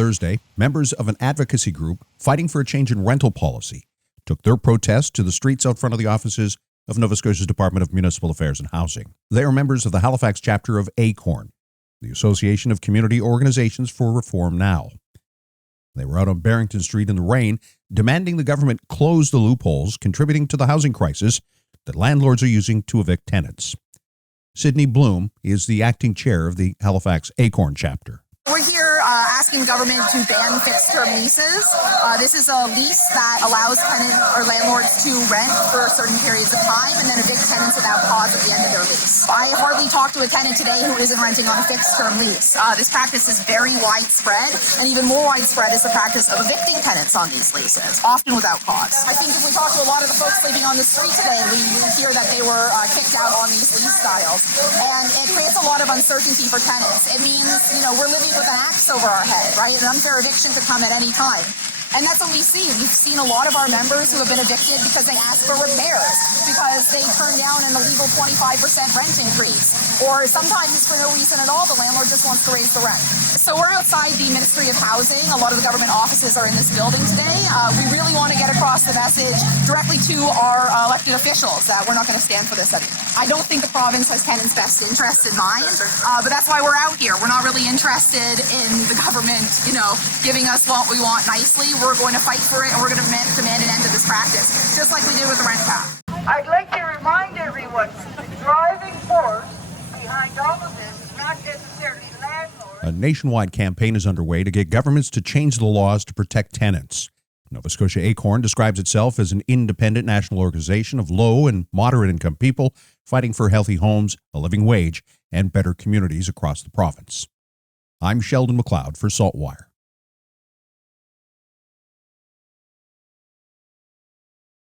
Thursday, members of an advocacy group fighting for a change in rental policy took their protest to the streets out front of the offices of Nova Scotia's Department of Municipal Affairs and Housing. They are members of the Halifax chapter of ACORN, the Association of Community Organizations for Reform Now. They were out on Barrington Street in the rain, demanding the government close the loopholes contributing to the housing crisis that landlords are using to evict tenants. Sydney Bloom is the acting chair of the Halifax ACORN chapter. We're here asking the government to ban fixed-term leases. This is a lease that allows tenants or landlords to rent for certain periods of time and then evict tenants without cause at the end of their lease. I hardly talked to a tenant today who isn't renting on a fixed-term lease. This practice is very widespread, and even more widespread is the practice of evicting tenants on these leases, often without cause. I think if we talk to a lot of the folks living on the street today, we hear that they were kicked out on these lease styles, and it creates a lot of uncertainty for tenants. It means, we're living with an axe over our head, right? An unfair eviction could come at any time. And that's what we see. We've seen a lot of our members who have been evicted because they asked for repairs, because they turned down an illegal 25% rent increase, or sometimes it's for no reason at all. The landlord just wants to raise the rent. So we're outside the Ministry of Housing. A lot of the government offices are in this building today. We really want to get across the message directly to our elected officials that we're not going to stand for this anymore. I don't think the province has tenants' best interest in mind, but that's why we're out here. We're not really interested in the government, giving us what we want nicely. We're going to fight for it, and we're going to demand an end to this practice, just like we did with the rent cap. I'd like to remind everyone, the driving force behind all of this is not necessarily landlords. A nationwide campaign is underway to get governments to change the laws to protect tenants. Nova Scotia ACORN describes itself as an independent national organization of low and moderate income people fighting for healthy homes, a living wage, and better communities across the province. I'm Sheldon MacLeod for SaltWire.